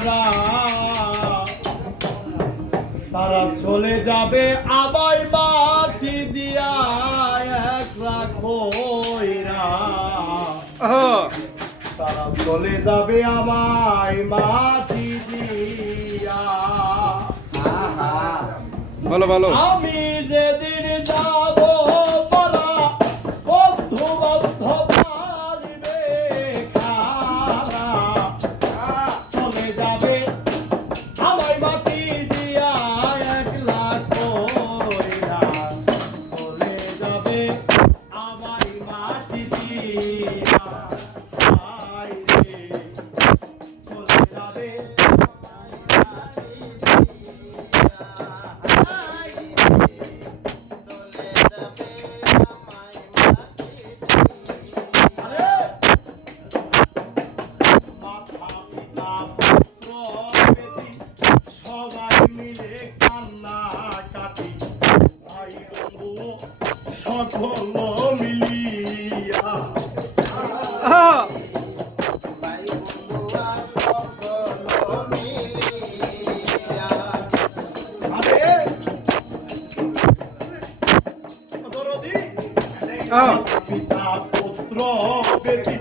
যারা তারা চলে যাবে আমায় মাটি দিয়া একলা কইরা তারা চলে যাবে আমায় মাটি দিয়া ভালো ভালো আমি যেদিন যাব বলা বন্ধু বান্ধব মারিবে খানা চলে যাবে আমায় মাটি দিয়া একলা কইরা চলে যাবে আমায় মাটি দিয়া আয় রে চলে যাবে পিতা পুত্র বেটি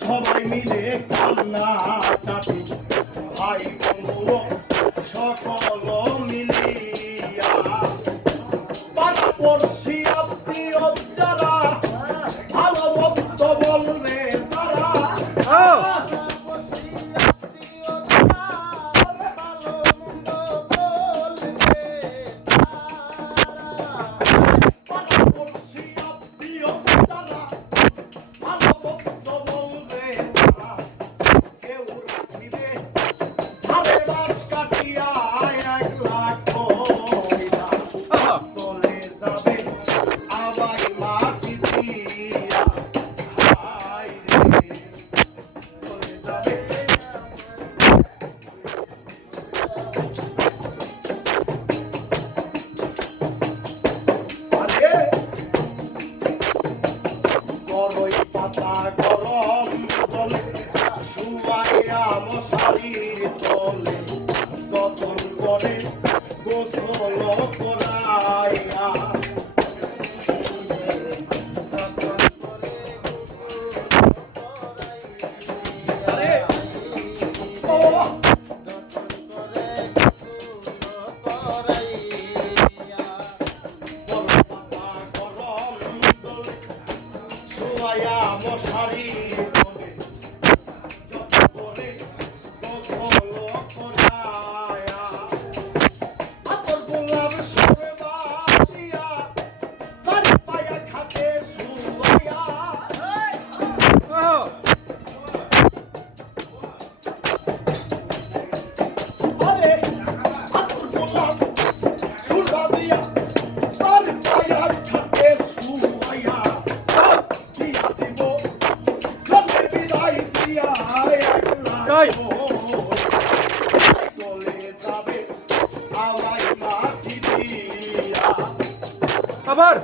সবাই মিলে কান্না কাটি ভাই বন্ধু সকল মিলিয়া পাড়া পড়শি আত্মীয় যারা ভালো মন্দ বলবে তারা আবার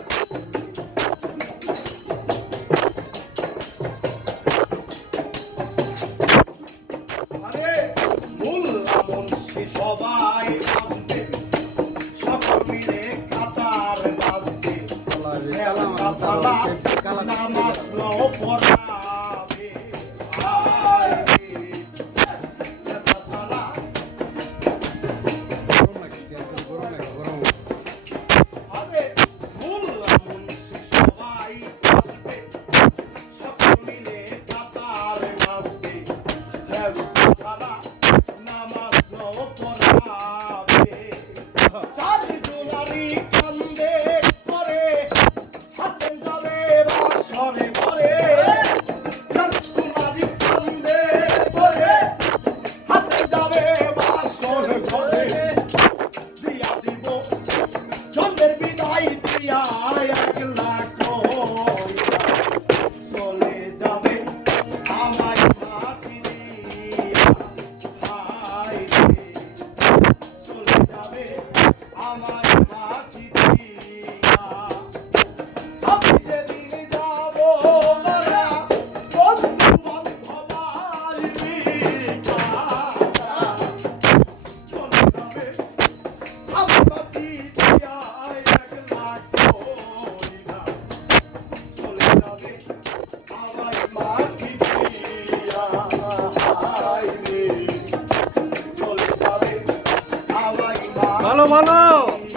ভালো